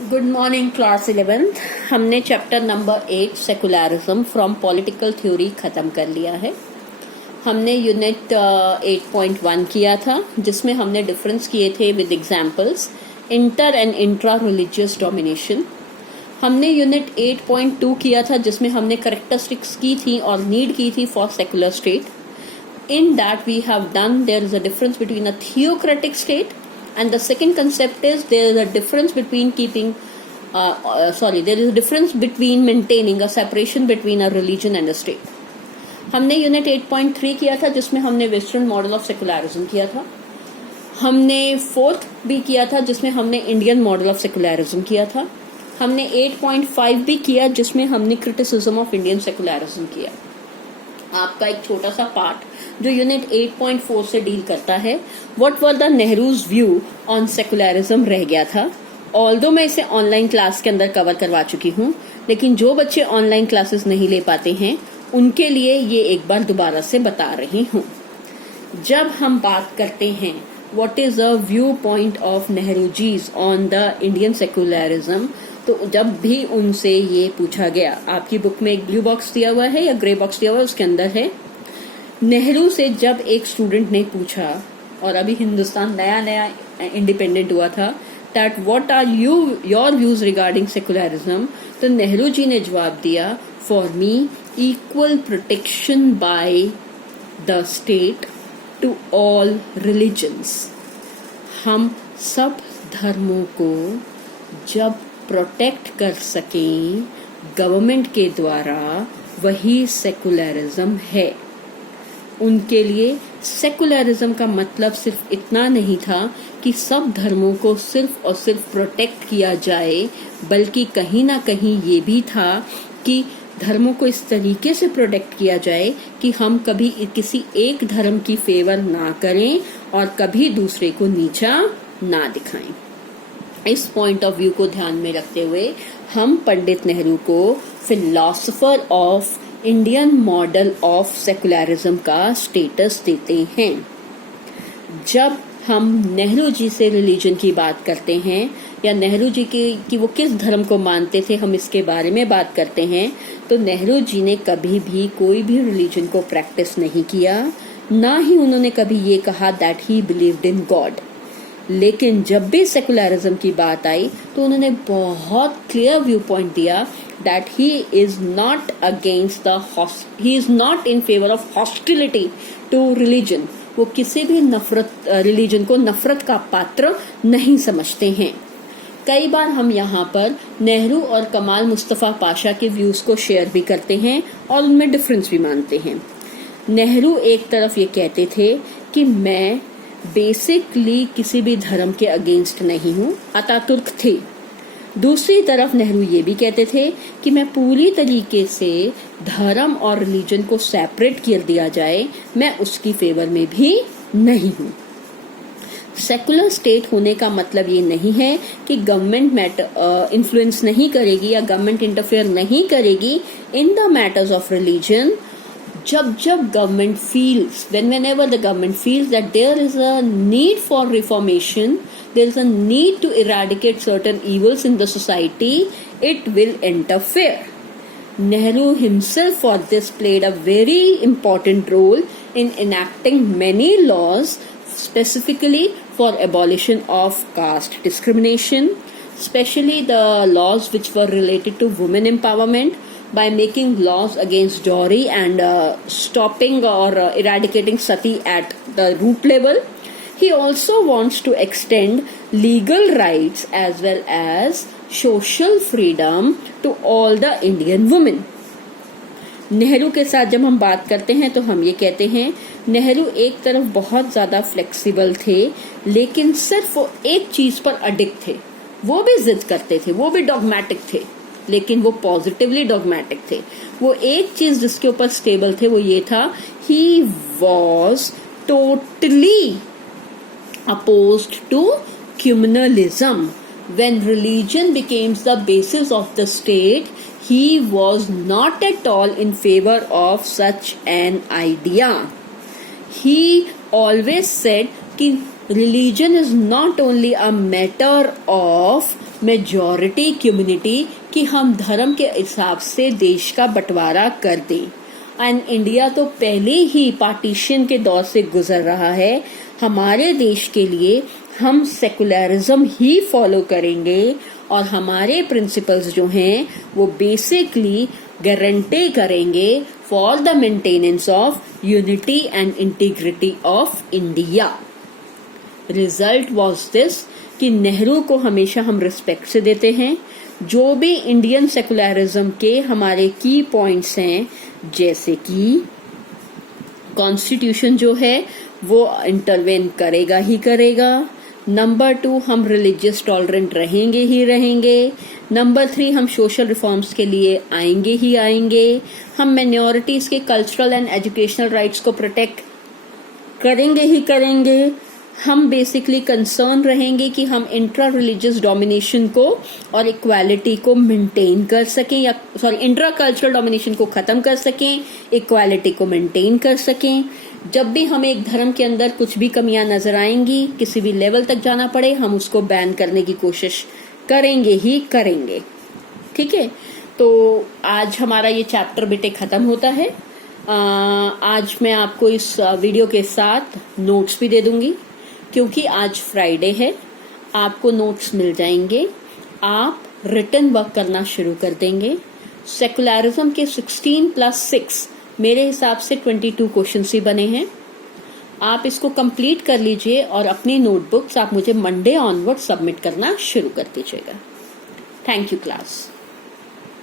Good morning class 11th। हमने chapter number 8 secularism from political theory ख़त्म कर लिया है। हमने यूनिट 8.1 किया था, जिसमें हमने डिफरेंस किए थे with examples inter and intra religious domination. हमने यूनिट 8.2 किया था, जिसमें हमने करेक्टरिस्टिक्स की थी और नीड की थी for secular state. In that we have done, there is a difference between a theocratic state, and the second concept is there is a difference between there is a difference between maintaining a separation between a religion and a state. हमने unit 8.3 किया था, जिसमें हमने western model of secularism किया था। हमने fourth भी किया था, जिसमें हमने इंडियन मॉडल ऑफ सेकुलरिज्म किया था। हमने 8.5 भी किया, जिसमें हमने क्रिटिसिज्म ऑफ इंडियन सेकुलरिज्म किया। आपका एक छोटा सा पार्ट जो यूनिट 8.4 से डील करता है, what were the Nehru's view on secularism, रह गया था। ऑल्दो मैं इसे ऑनलाइन क्लास के अंदर कवर करवा चुकी हूँ, लेकिन जो बच्चे ऑनलाइन क्लासेस नहीं ले पाते हैं उनके लिए ये एक बार दोबारा से बता रही हूँ। जब हम बात करते हैं what is a view point of Nehruji's on the Indian secularism, तो जब भी उनसे ये पूछा गया, आपकी बुक में एक ब्लू बॉक्स दिया हुआ है या ग्रे बॉक्स दिया हुआ है, उसके अंदर है, नेहरू से जब एक स्टूडेंट ने पूछा, और अभी हिंदुस्तान नया नया इंडिपेंडेंट हुआ था, that what are your views regarding secularism, तो नेहरू जी ने जवाब दिया, for me equal protection by the state to all religions. हम सब धर्मों को जब प्रोटेक्ट कर सकें गवर्नमेंट के द्वारा, वही सेकुलरिज्म है। उनके लिए सेकुलरिज्म का मतलब सिर्फ इतना नहीं था कि सब धर्मों को सिर्फ और सिर्फ प्रोटेक्ट किया जाए, बल्कि कहीं ना कहीं ये भी था कि धर्मों को इस तरीके से प्रोटेक्ट किया जाए कि हम कभी किसी एक धर्म की फेवर ना करें और कभी दूसरे को नीचा ना दिखाएं। इस पॉइंट ऑफ व्यू को ध्यान में रखते हुए हम पंडित नेहरू को philosopher of Indian model of secularism का स्टेटस देते हैं। जब हम नेहरू जी से रिलीजन की बात करते हैं या नेहरू जी की वो किस धर्म को मानते थे, हम इसके बारे में बात करते हैं, तो नेहरू जी ने कभी भी कोई भी रिलीजन को प्रैक्टिस नहीं किया, ना ही उन्होंने कभी ये कहा that he believed in God. लेकिन जब भी सेकुलरिज्म की बात आई तो उन्होंने बहुत क्लियर व्यू पॉइंट दिया that he is not against he is not in favour of hostility to religion. वो किसी भी रिलीजन को नफरत का पात्र नहीं समझते हैं। कई बार हम यहाँ पर नेहरू और कमाल मुस्तफा पाशा के व्यूज को शेयर भी करते हैं और उनमें डिफरेंस भी मानते हैं। नेहरू एक तरफ ये कहते थे कि मैं बेसिकली किसी भी धर्म के अगेंस्ट नहीं हूँ, अतातुर्क थे। दूसरी तरफ नेहरू ये भी कहते थे कि मैं पूरी तरीके से धर्म और रिलीजन को सेपरेट कर दिया जाए, मैं उसकी फेवर में भी नहीं हूँ। सेकुलर स्टेट होने का मतलब ये नहीं है कि गवर्नमेंट इन्फ्लुएंस नहीं करेगी या गवर्नमेंट इंटरफेयर नहीं करेगी in the matters of religion. जब government feels, whenever the government feels that there is a need for reformation, there is a need to eradicate certain evils in the society, it will interfere. Nehru himself for this played a very important role in enacting many laws, specifically for abolition of caste discrimination, especially the laws which were related to women empowerment, by making laws against dowry and stopping or eradicating sati at the root level. He also wants to extend legal rights as well as social freedom to all the Indian women. Nehru के साथ जब हम बात करते हैं तो हम ये कहते हैं नेहरू एक तरफ बहुत ज्यादा फ्लेक्सिबल थे, लेकिन सिर्फ वो एक चीज पर अडिक्ट थे, वो भी जिद करते थे, वो भी डॉगमेटिक थे, लेकिन वो पॉजिटिवली डॉगमेटिक थे। वो एक चीज जिसके ऊपर स्टेबल थे वो ये था, he was totally opposed to communalism. When religion becomes the basis of the state, he was not at all in favour of such an idea. He always said कि religion is not only a matter of majority community कि हम धर्म के हिसाब से देश का बंटवारा कर दें। एंड इंडिया तो पहले ही पार्टीशन के दौर से गुजर रहा है। हमारे देश के लिए हम सेकुलरिज्म ही फॉलो करेंगे और हमारे प्रिंसिपल्स जो हैं वो बेसिकली गारंटी करेंगे for the maintenance of unity and integrity of India. Result was this कि नेहरू को हमेशा हम रिस्पेक्ट से देते हैं। जो भी इंडियन सेकुलरिज्म के हमारे की पॉइंट्स हैं, जैसे कि कॉन्स्टिट्यूशन जो है वो इंटरवेन करेगा ही करेगा। नंबर 2, हम रिलीजियस टॉलरेंट रहेंगे ही रहेंगे। नंबर 3, हम सोशल रिफॉर्म्स के लिए आएंगे ही आएंगे। हम माइनॉरिटीज के कल्चरल एंड एजुकेशनल राइट्स को प्रोटेक्ट करेंगे ही करेंगे। हम बेसिकली कंसर्न रहेंगे कि हम इंट्रा रिलीजियस डोमिनेशन को और इक्वालिटी को मेंटेन कर सकें, या इंट्रा कल्चरल डोमिनेशन को खत्म कर सकें, इक्वालिटी को मेंटेन कर सकें। जब भी हमें एक धर्म के अंदर कुछ भी कमियां नजर आएंगी, किसी भी लेवल तक जाना पड़े, हम उसको बैन करने की कोशिश करेंगे ही करेंगे। ठीक है, तो आज हमारा ये चैप्टर बेटे खत्म होता है। आज मैं आपको इस वीडियो के साथ नोट्स भी दे दूंगी, क्योंकि आज फ्राइडे है। आपको नोट्स मिल जाएंगे, आप रिटन वर्क करना शुरू कर देंगे। सेकुलरिज्म के 16+6 मेरे हिसाब से 22 क्वेश्चंस ही बने हैं। आप इसको कंप्लीट कर लीजिए और अपनी नोटबुक्स आप मुझे मंडे ऑनवर्ड सबमिट करना शुरू कर दीजिएगा। Thank you class.